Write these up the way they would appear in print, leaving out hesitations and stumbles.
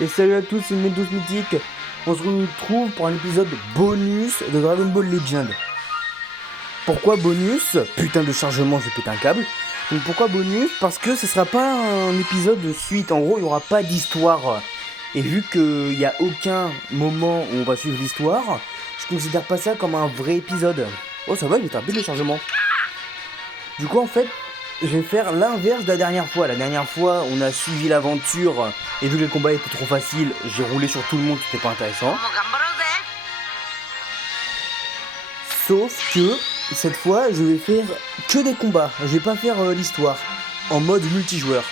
Et salut à tous, c'est Mentos Mythique. On se retrouve pour un épisode bonus de Dragon Ball Legend. Pourquoi bonus? Putain de chargement, je vais péter un câble. Donc pourquoi bonus? Parce que ce sera pas un épisode de suite. En gros, il n'y aura pas d'histoire. Et vu qu'il n'y a aucun moment où on va suivre l'histoire, je considère pas ça comme un vrai épisode. Oh ça va, il est un peu de chargement. Du coup en fait, je vais faire l'inverse de la dernière fois. La dernière fois, on a suivi l'aventure et vu que le combat était trop facile, j'ai roulé sur tout le monde, c'était pas intéressant. Sauf que cette fois, je vais faire que des combats. Je vais pas faire l'histoire en mode multijoueur.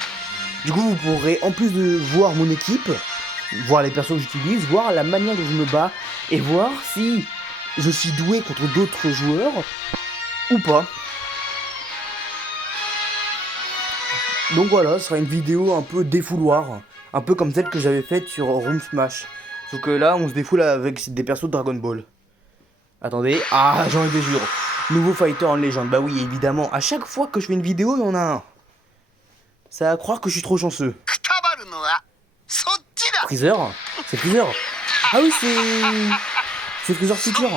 Du coup, vous pourrez en plus de voir mon équipe, voir les persos que j'utilise, voir la manière dont je me bats et voir si je suis doué contre d'autres joueurs ou pas. Donc voilà, ce sera une vidéo un peu défouloir, un peu comme celle que j'avais faite sur Room Smash. Sauf que là, on se défoule avec des persos de Dragon Ball. Attendez, ah, j'en ai des jures. Nouveau fighter en légende, bah oui, évidemment, à chaque fois que je fais une vidéo, il y en a un. Ça va croire que je suis trop chanceux. Freezer? C'est Freezer? Ah oui, c'est Freezer Future.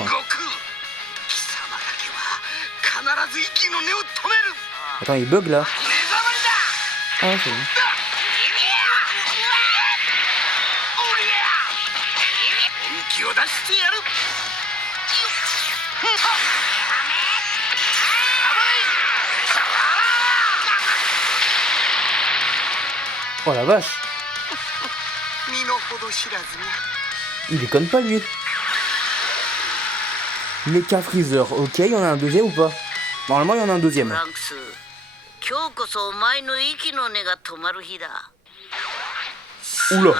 Attends, il bug là. Ah, c'est bon. Oh la vache. Il déconne pas lui. Mecha Freezer, ok, il y en a un deuxième ou pas? Normalement il y en a un deuxième. Oula.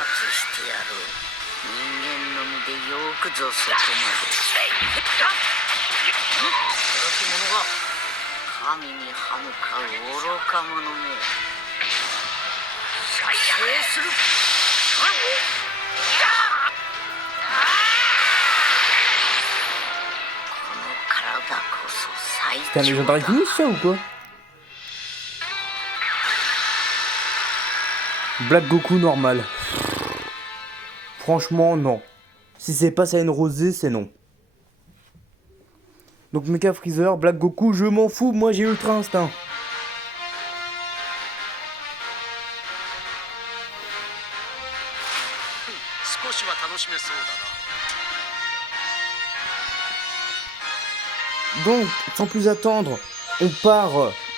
C'est un légendaire fini ça ou quoi? Black Goku normal. Franchement non. Si c'est pas Saiyan Rosé, c'est non. Donc Mecha Freezer, Black Goku, je m'en fous, moi j'ai Ultra Instinct. Donc, sans plus attendre, on part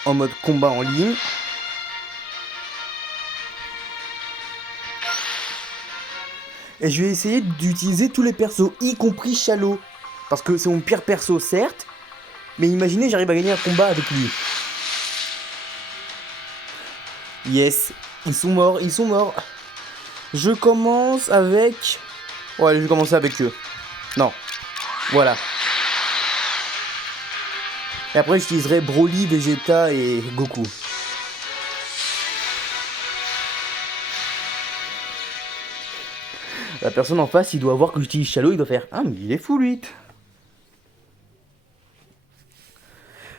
en mode combat en ligne. Et je vais essayer d'utiliser tous les persos, y compris Shallow. Parce que c'est mon pire perso, certes. Mais imaginez, j'arrive à gagner un combat avec lui. Yes, ils sont morts, ils sont morts. Je commence avec... Ouais, je vais commencer avec eux. Non, voilà. Et après, j'utiliserai Broly, Vegeta et Goku. La personne en face, il doit voir que j'utilise Shallow, il doit faire « Ah, mais il est fou, lui !»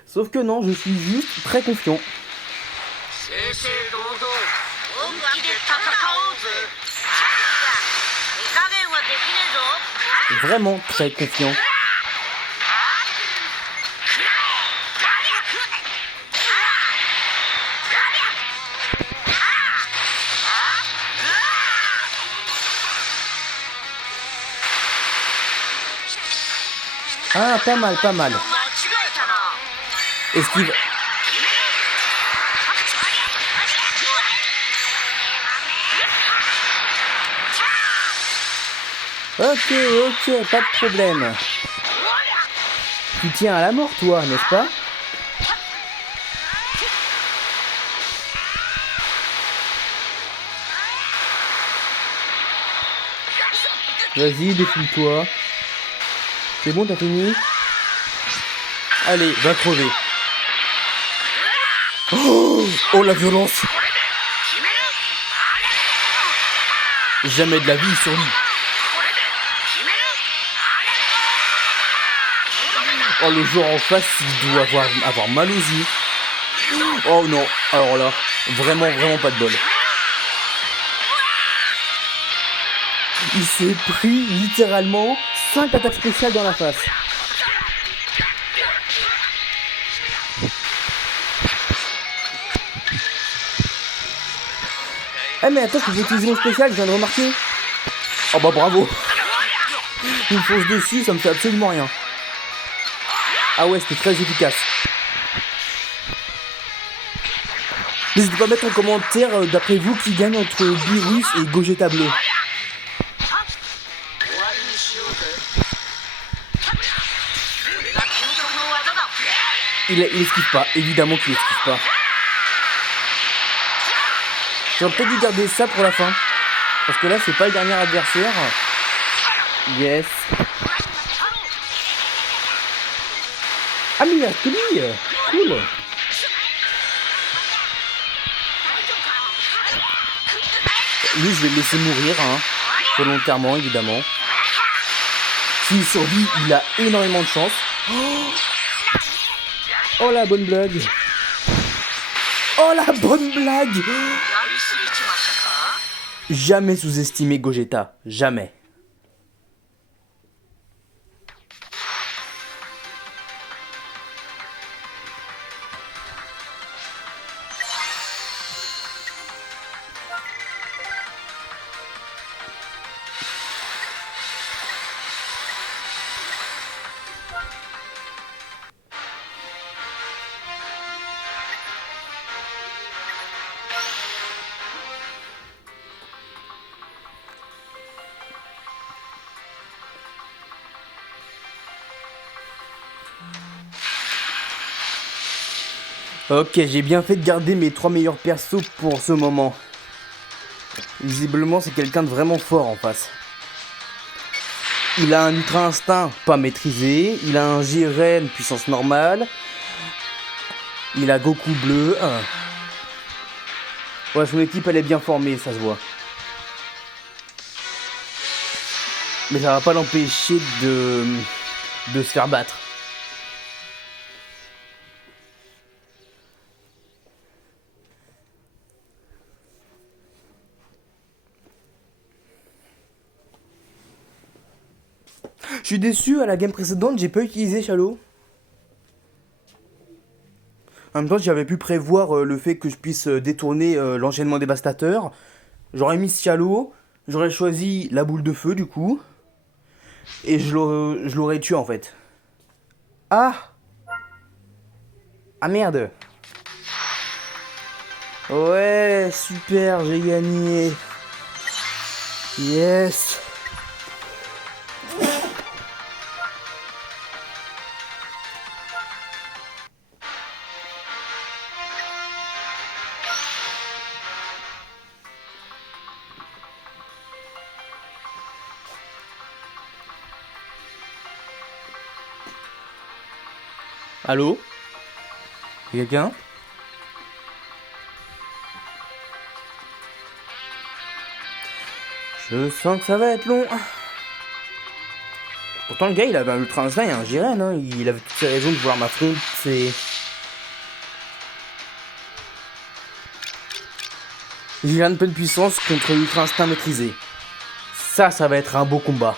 Sauf que non, je suis juste très confiant. Vraiment très confiant. Ah, pas mal, pas mal. Esquive. Ok, pas de problème. Tu tiens à la mort, toi, n'est-ce pas? Vas-y, défile-toi. C'est bon, t'as fini? Allez, va crever. Oh, la violence! Jamais de la vie sur lui. Oh, le joueur en face, il doit avoir mal aux yeux. Oh non, alors là, vraiment pas de bol. Il s'est pris littéralement 5 attaques spéciales dans la face. Eh mais attends, je peux utiliser mon spécial, je viens de remarquer. Oh bah bravo. Il me fonce dessus, ça me fait absolument rien. Ah ouais, c'était très efficace. N'hésitez pas à mettre en commentaire d'après vous qui gagne entre Beerus et Gogeta bleu. Il esquive pas, évidemment qu'il esquive pas. J'aurais peut-être dû garder ça pour la fin. Parce que là, c'est pas le dernier adversaire. Yes. Ah, mais il y a que lui. Cool. Lui, je vais le laisser mourir, hein. Volontairement, évidemment. S'il survit, il a énormément de chance. Oh, la bonne blague. Oh, la bonne blague. Jamais sous-estimer Gogeta. Jamais. Ok, j'ai bien fait de garder mes 3 meilleurs persos pour ce moment. Visiblement, c'est quelqu'un de vraiment fort en face. Il a un Ultra Instinct pas maîtrisé. Il a un Jiren puissance normale. Il a Goku bleu. Ouais, son équipe elle est bien formée, ça se voit. Mais ça va pas l'empêcher de se faire battre. Je suis déçu, à la game précédente, j'ai pas utilisé Shallow. En même temps, j'avais pu prévoir le fait que je puisse détourner l'enchaînement dévastateur. J'aurais mis Shallow, j'aurais choisi la boule de feu du coup. Et je l'aurais tué en fait. Ah! Ah merde! Ouais, super, j'ai gagné. Yes! Allô? Y'a quelqu'un? Je sens que ça va être long. Pourtant le gars il avait un Ultra Instinct et un Jiren, hein. Il avait toutes ses raisons de vouloir m'affronter. Jiren pleine puissance contre Ultra Instinct maîtrisé. Ça va être un beau combat.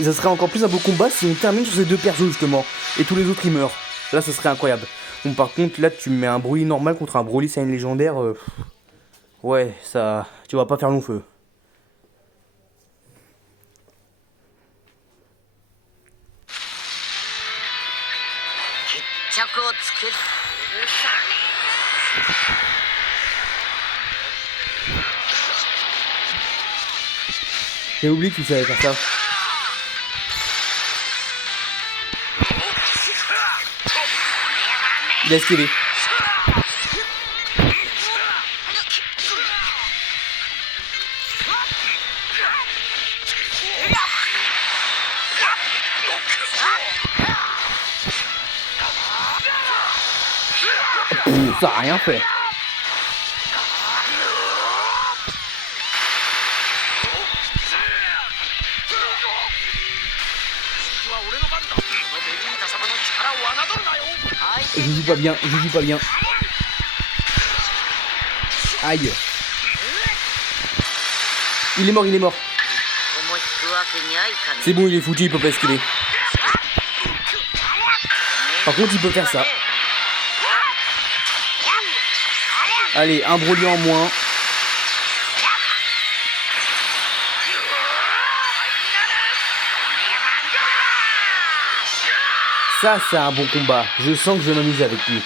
Et ça serait encore plus un beau combat si on termine sur ces deux persos justement. Et tous les autres ils meurent. Là ça serait incroyable. Bon par contre là tu me mets un Broly normal contre un Broly Saiyan légendaire. Ouais ça... Tu vas pas faire long feu. J'ai oublié que tu savais faire ça. Il a esquivé. Ça a rien fait. Je joue pas bien, je joue pas bien. Aïe. Il est mort, il est mort. C'est bon, il est foutu, il peut pas esquiver. Par contre, il peut faire ça. Allez, un Broly en moins. Ça, c'est un bon combat. Je sens que je vais m'amuser avec lui.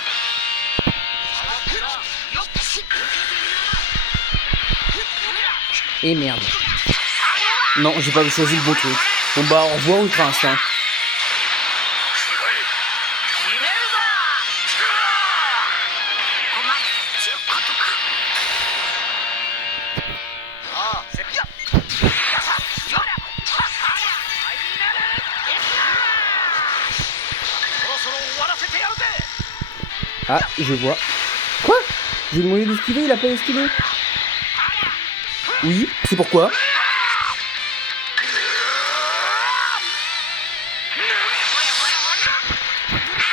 Et merde. Non, j'ai pas choisi le bon truc. Bon bah, au revoir Ultra Instinct. Ah, je vois. Quoi? Je lui ai demandé d'esquiver, il a pas esquivé. Oui, c'est pourquoi.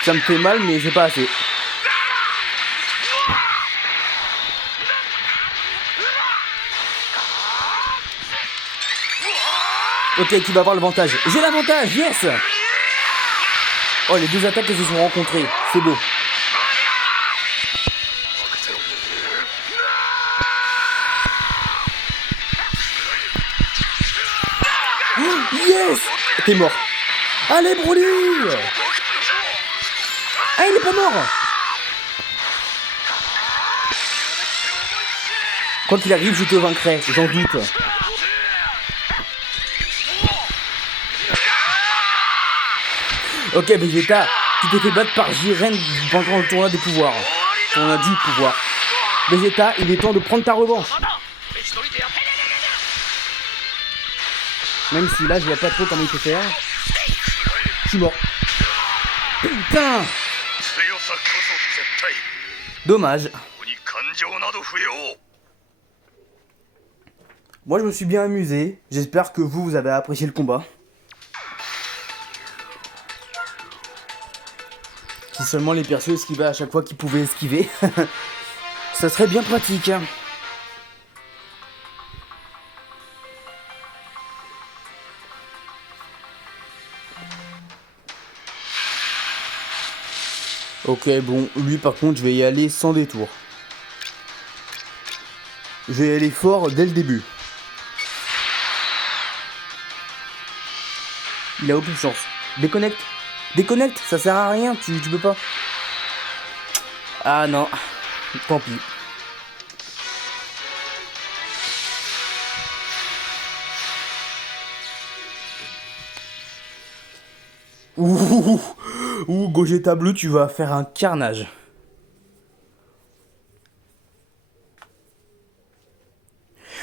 Ça me fait mal, mais c'est pas assez. Ok, qui va avoir l'avantage? J'ai l'avantage, yes! Oh, les deux attaques qui se sont rencontrées, c'est beau. Yes! T'es mort. Allez, Broly! Ah, il est pas mort! Quoi qu'il arrive, je te vaincrai, j'en doute. Ok, Vegeta, tu t'es fait battre par Jiren pendant le tournoi des pouvoirs. Tournoi du pouvoir. Vegeta, il est temps de prendre ta revanche. Même si là, je vois pas trop comment il peut faire. Je suis mort. Putain! Dommage. Moi, je me suis bien amusé. J'espère que vous avez apprécié le combat. Si seulement les persos esquivaient à chaque fois qu'ils pouvaient esquiver. Ça serait bien pratique. Ok, bon, lui par contre, je vais y aller sans détour. Je vais y aller fort dès le début. Il a aucune chance. Déconnecte. Déconnecte, ça sert à rien, tu peux pas. Ah non, tant pis. Ouh, Gogeta Bleu, tu vas faire un carnage.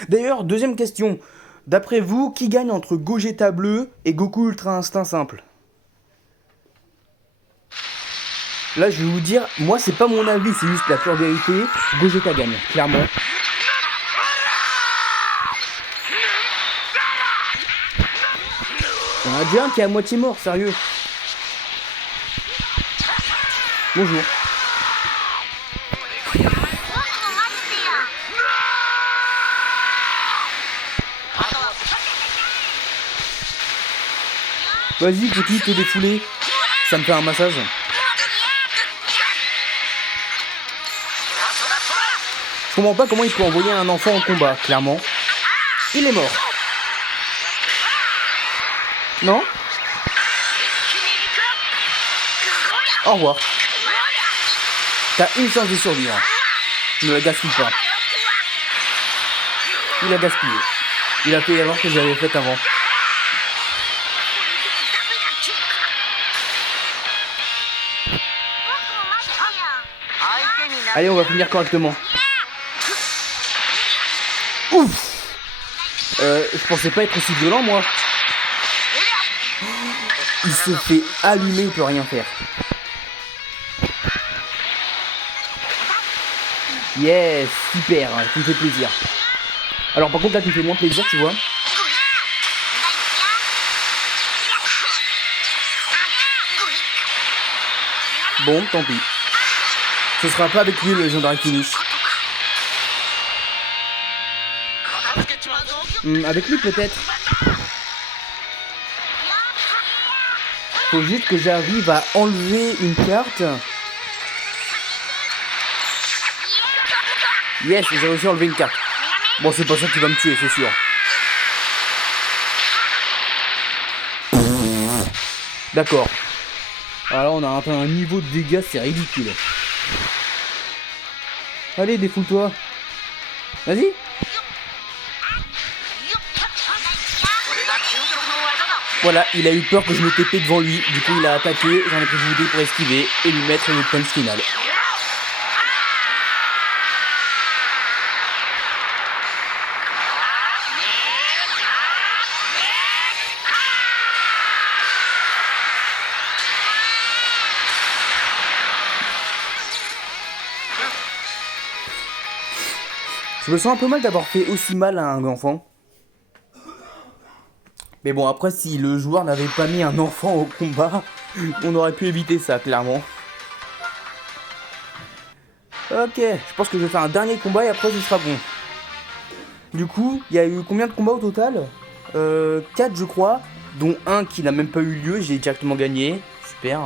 D'ailleurs, deuxième question. D'après vous, qui gagne entre Gogeta Bleu et Goku Ultra Instinct simple? Là, je vais vous dire, moi, c'est pas mon avis, c'est juste la pure vérité. Gogeta gagne, clairement. Il y en a déjà un qui est à moitié mort, sérieux. Bonjour. Vas-y, petit, te défouler. Ça me fait un massage. Je comprends pas comment il peut envoyer un enfant en combat, clairement. Il est mort. Non? Au revoir. T'as une chance de survivre. Ne la gaspille pas. Il a gaspillé. Il a fait l'erreur que j'avais faite avant. Allez, on va finir correctement. Ouf! Je pensais pas être aussi violent, moi. Il se fait allumer, il peut rien faire. Yes, super, ça me fait plaisir. Alors par contre là tu me fais moins plaisir, tu vois. Bon, tant pis. Ce sera pas avec lui le légendaire finish. Avec lui peut-être. Faut juste que j'arrive à enlever une carte. Yes, j'ai réussi à enlever une carte. Bon, c'est pas ça qui va me tuer, c'est sûr. D'accord. Alors on a atteint un niveau de dégâts, c'est ridicule. Allez, défoule-toi. Vas-y. Voilà, il a eu peur que je me TP devant lui. Du coup, il a attaqué. J'en ai profité pour esquiver et lui mettre le punch final. Je me sens un peu mal d'avoir fait aussi mal à un enfant. Mais bon, après, si le joueur n'avait pas mis un enfant au combat, on aurait pu éviter ça, clairement. Ok, je pense que je vais faire un dernier combat et après, ce sera bon. Du coup, il y a eu combien de combats au total 4, je crois, dont un qui n'a même pas eu lieu, j'ai directement gagné. Super.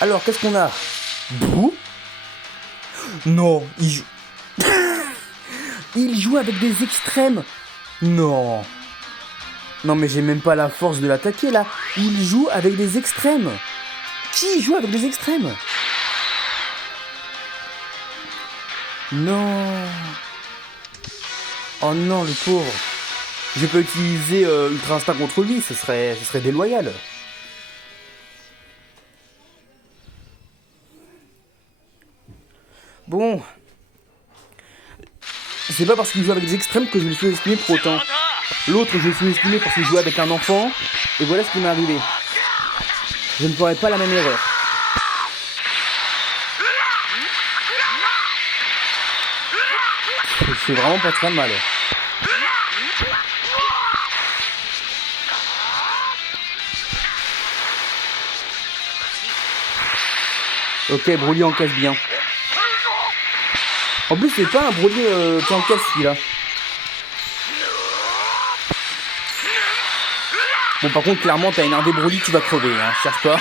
Alors, qu'est-ce qu'on a? Bouh? Non, il joue... il joue avec des extrêmes. Non. Non mais j'ai même pas la force de l'attaquer là. Il joue avec des extrêmes. Qui joue avec des extrêmes? Non. Oh non, le pauvre. Je peux utiliser Ultra Instinct contre lui, ce serait déloyal. Bon. C'est pas parce qu'il joue avec des extrêmes que je le sous-estimer pour autant. L'autre, je le sous-estimé parce qu'il jouait avec un enfant. Et voilà ce qui m'est arrivé. Je ne ferai pas la même erreur. C'est vraiment pas très mal. Ok, Broly encaisse bien. En plus, c'est pas un Broly qui encaisse celui-là. Bon, par contre, clairement, t'as une des Broly, tu vas crever, hein, cherche pas.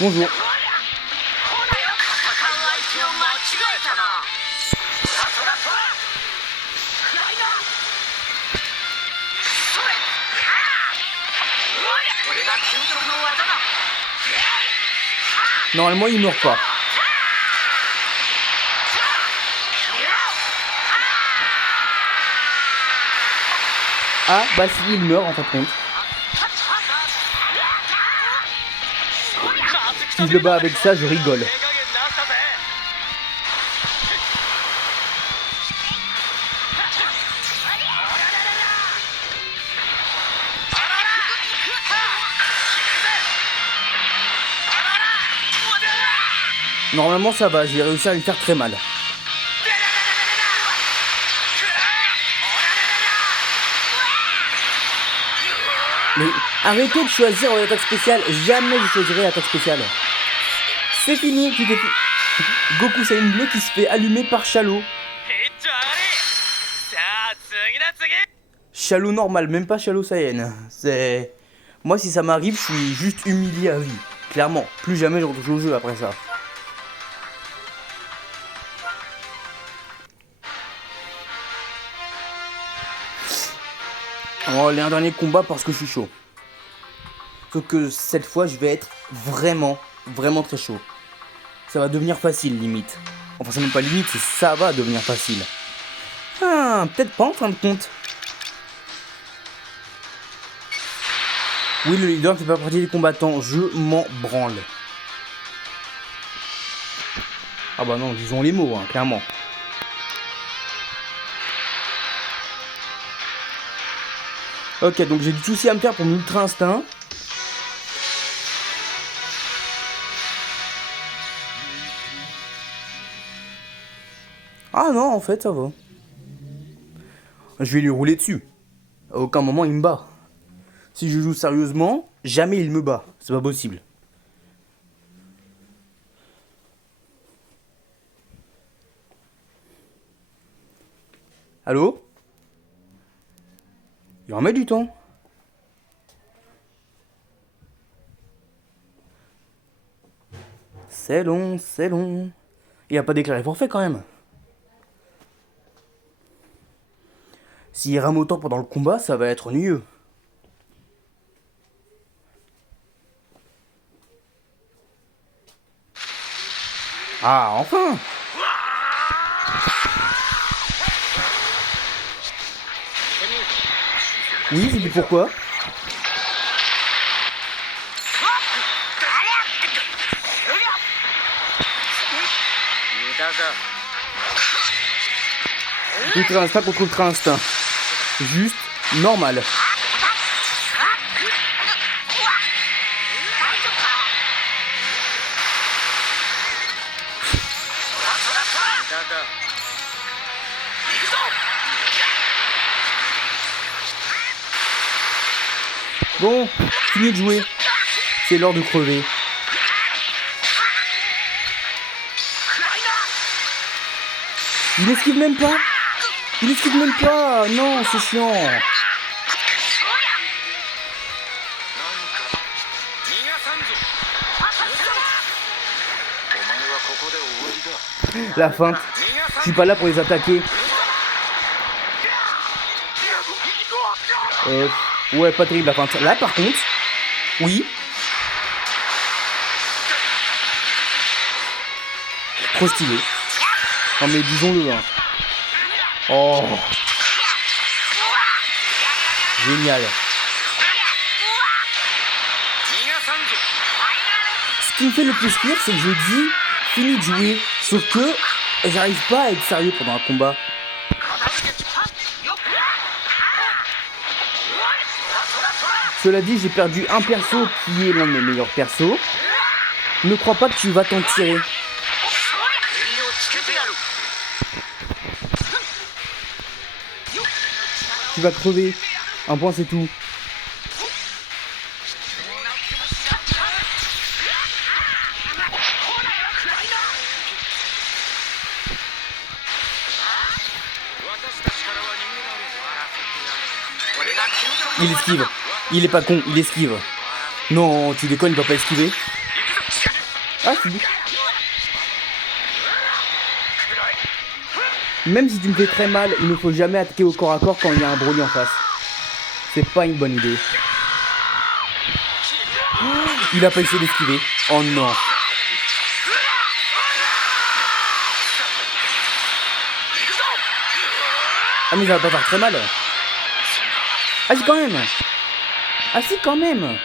Bonjour. Normalement, il meurt pas. Ah, bah si, il meurt en fin de compte. Si je le bats avec ça, je rigole. Normalement ça va, j'ai réussi à lui faire très mal. Mais arrêtez de choisir l'attaque spéciale, jamais je choisirai l'attaque spéciale. C'est fini, tu t'es... Goku Saiyan bleu qui se fait allumer par Shalo. Shalo normal, même pas Shalo Saiyan. C'est... Moi si ça m'arrive, je suis juste humilié à vie. Clairement, plus jamais je retouche au jeu après ça. On va aller un dernier combat parce que je suis chaud. Sauf que cette fois, je vais être vraiment très chaud. Ça va devenir facile, limite. Enfin, c'est même pas limite, c'est ça va devenir facile. Ah, peut-être pas en fin de compte. Oui, le leader ne fait pas partie des combattants. Je m'en branle. Ah bah non, disons les mots, hein, clairement. Ok, donc j'ai du souci à me faire pour mon Ultra Instinct. Ah non, en fait, ça va. Je vais lui rouler dessus. À aucun moment, il me bat. Si je joue sérieusement, jamais il me bat. C'est pas possible. Allô? Il en met du temps. C'est long, c'est long. Il a pas déclaré forfait quand même. S'il rame autant pendant le combat, ça va être ennuyeux. Ah, enfin! Oui, j'ai dit pourquoi? Ultra instinct contre ultra instinct. Juste normal. Bon, fini de jouer. C'est l'heure de crever. Il esquive même pas. Il esquive même pas. Non, c'est chiant. La feinte. Je suis pas là pour les attaquer. Ouais, pas terrible la feinte. Là, par contre, oui. Trop stylé. Non mais disons-le. Hein. Oh. Génial. Ce qui me fait le plus rire, c'est que je dis fini de jouer. Sauf que j'arrive pas à être sérieux pendant un combat. Cela dit, j'ai perdu un perso qui est l'un de mes meilleurs persos. Ne crois pas que tu vas t'en tirer. Tu vas crever. Un point, c'est tout. Il esquive. Il est pas con, il esquive. Non, tu déconnes, il va pas esquiver. Ah si. Même si tu me fais très mal, il ne faut jamais attaquer au corps à corps quand il y a un Broly en face. C'est pas une bonne idée. Il a pas essayé d'esquiver. Oh non. Ah mais ça va pas faire très mal. Ah si quand même. Ah si quand même.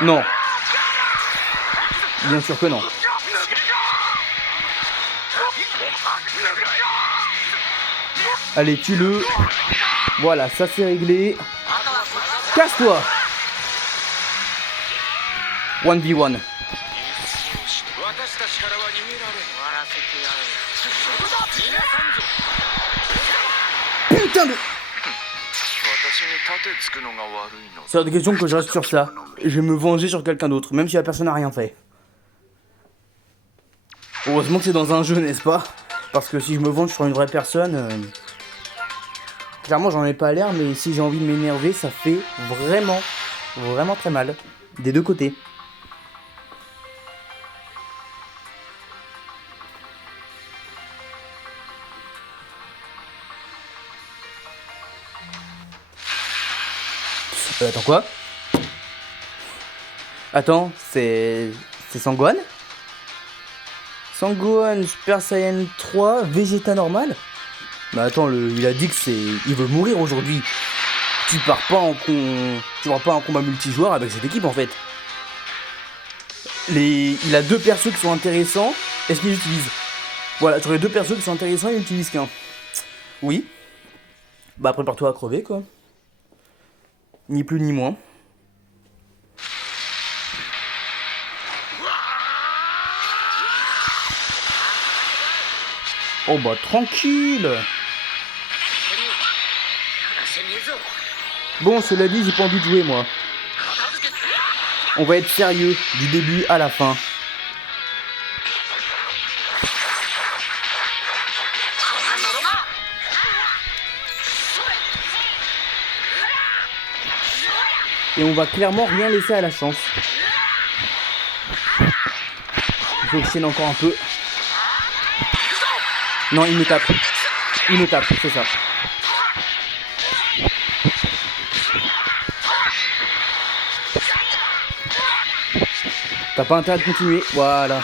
Non. Bien sûr que non. Allez, tue-le. Voilà, ça c'est réglé. Casse-toi. 1v1. Putain de... C'est hors de question que je reste sur ça. Je vais me venger sur quelqu'un d'autre, même si la personne n'a rien fait. Heureusement que c'est dans un jeu, n'est-ce pas? Parce que si je me venge sur une vraie personne... Clairement, j'en ai pas l'air, mais si j'ai envie de m'énerver, ça fait vraiment, vraiment très mal. Des deux côtés. Attends quoi? Attends, c'est Sangohan? Sangohan Super Saiyan 3 Vegeta normal? Mais attends, il a dit que il veut mourir aujourd'hui. Tu pars pas en combat multijoueur avec cette équipe en fait. Il a deux persos qui sont intéressants. Est-ce qu'il utilise? Voilà, tu aurais deux persos qui sont intéressants, il n'utilise qu'un. Oui. Bah prépare-toi à crever quoi. Ni plus ni moins. Oh bah tranquille. Bon, cela dit, j'ai pas envie de jouer moi. On va être sérieux du début à la fin. Et on va clairement rien laisser à la chance. Il faut que je tienne encore un peu. Non, il me tape. Il me tape, c'est ça. T'as pas intérêt de continuer, voilà.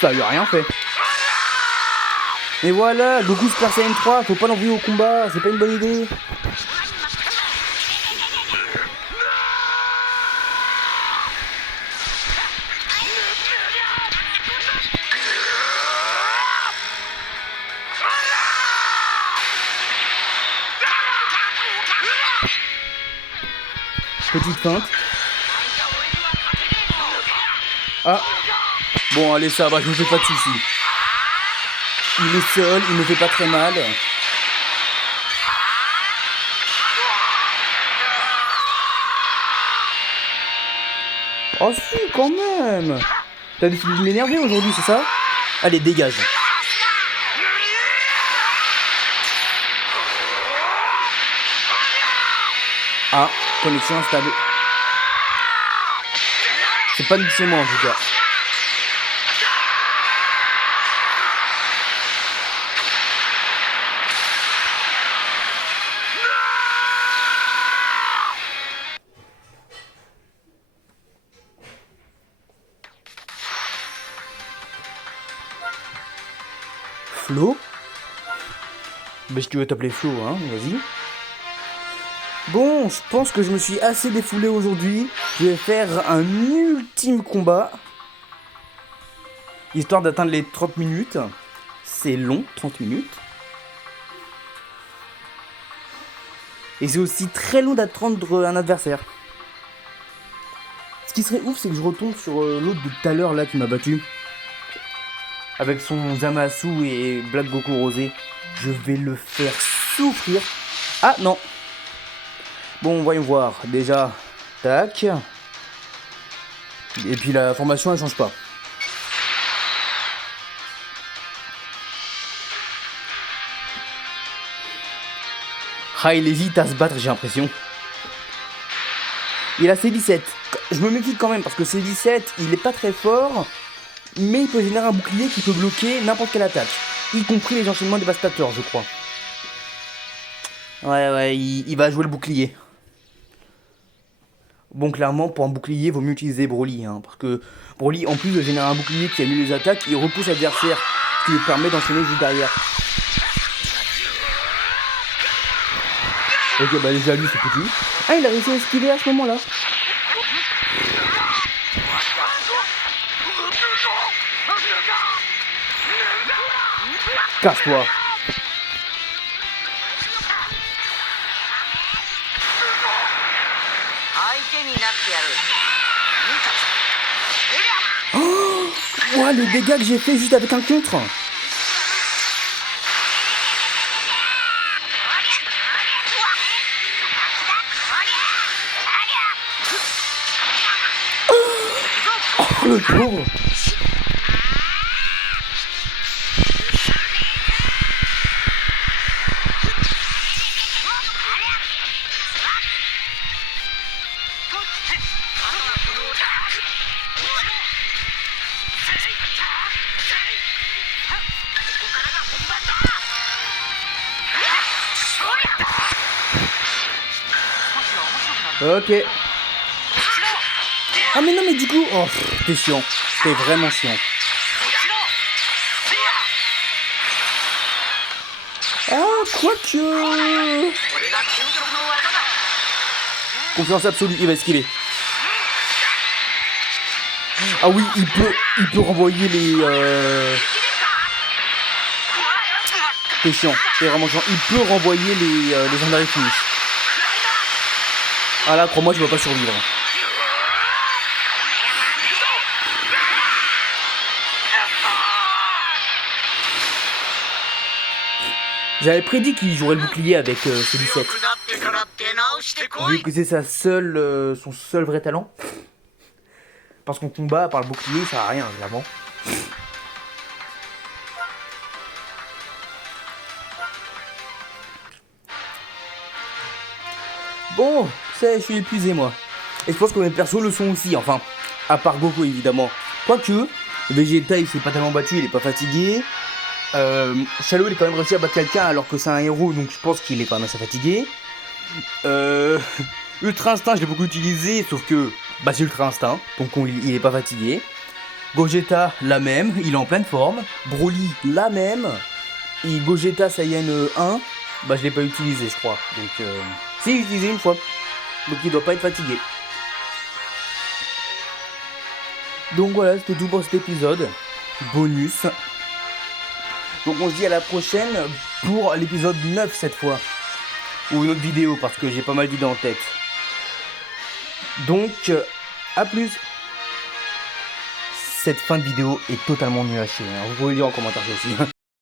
Ça lui a rien fait. Et voilà, Goku Super Saiyan 3, faut pas l'envoyer au combat, c'est pas une bonne idée. Petite feinte. Ah. Bon, allez, ça va, je me fais pas de soucis. Il est seul, il me fait pas très mal. Oh si, quand même. T'as décidé de m'énerver aujourd'hui, c'est ça? Allez, dégage. Ah, connexion instable. C'est pas de chez moi en tout cas. Flo? Bah si tu veux t'appeler Flo, hein, vas-y. Bon, je pense que je me suis assez défoulé aujourd'hui. Je vais faire un ultime combat. Histoire d'atteindre les 30 minutes. C'est long, 30 minutes. Et c'est aussi très long d'attendre un adversaire. Ce qui serait ouf, c'est que je retombe sur l'autre de tout à l'heure là qui m'a battu. Avec son Zamasu et Black Goku Rosé. Je vais le faire souffrir. Ah non. Bon, voyons voir. Déjà, tac. Et puis la formation, elle change pas. Ah, il hésite à se battre, j'ai l'impression. Il a C17. Je me méfie quand même, parce que C17, il est pas très fort. Mais il peut générer un bouclier qui peut bloquer n'importe quelle attaque. Y compris les enchaînements dévastateurs, je crois. Ouais, il va jouer le bouclier. Bon, clairement, pour un bouclier, il vaut mieux utiliser Broly. Hein, parce que Broly, en plus de générer un bouclier qui annule les attaques, il repousse l'adversaire. Ce qui lui permet d'enchaîner juste derrière. Ok, bah déjà lui, c'est foutu. Ah, il a réussi à esquiver à ce moment-là. Casse-toi. Oh, ouais, les dégâts que j'ai fait juste avec un contre. Oh, le pauvre. Ok. Ah mais non mais du coup... Oh, t'es chiant. T'es vraiment chiant. Ah, quoique... Confiance absolue, il va esquiver. Ah oui, il peut renvoyer les... T'es chiant, t'es vraiment chiant. Il peut renvoyer les légendaires finish. Ah là, crois-moi, je vais pas survivre. J'avais prédit qu'il jouerait le bouclier avec ce 17. Vu que c'est son seul vrai talent. Parce qu'en combat, par le bouclier, ça sert à rien, évidemment. Bon, je suis épuisé moi. Et je pense que mes persos le sont aussi, enfin, à part Goku évidemment. Quoique, Vegeta il s'est pas tellement battu, il est pas fatigué. Shadow il est quand même réussi à battre quelqu'un alors que c'est un héros, donc je pense qu'il est quand même assez fatigué. Ultra Instinct je l'ai beaucoup utilisé, sauf que bah c'est Ultra Instinct, donc il est pas fatigué. Gogeta la même, il est en pleine forme. Broly la même. Et Gogeta Saiyan 1, bah je l'ai pas utilisé je crois. Donc si j'ai utilisé une fois. Donc il doit pas être fatigué. Donc voilà, c'était tout pour cet épisode. Bonus. Donc on se dit à la prochaine pour l'épisode 9 cette fois. Ou une autre vidéo parce que j'ai pas mal d'idées en tête. Donc à plus. Cette fin de vidéo est totalement nulle à chier. Vous pouvez le dire en commentaire aussi.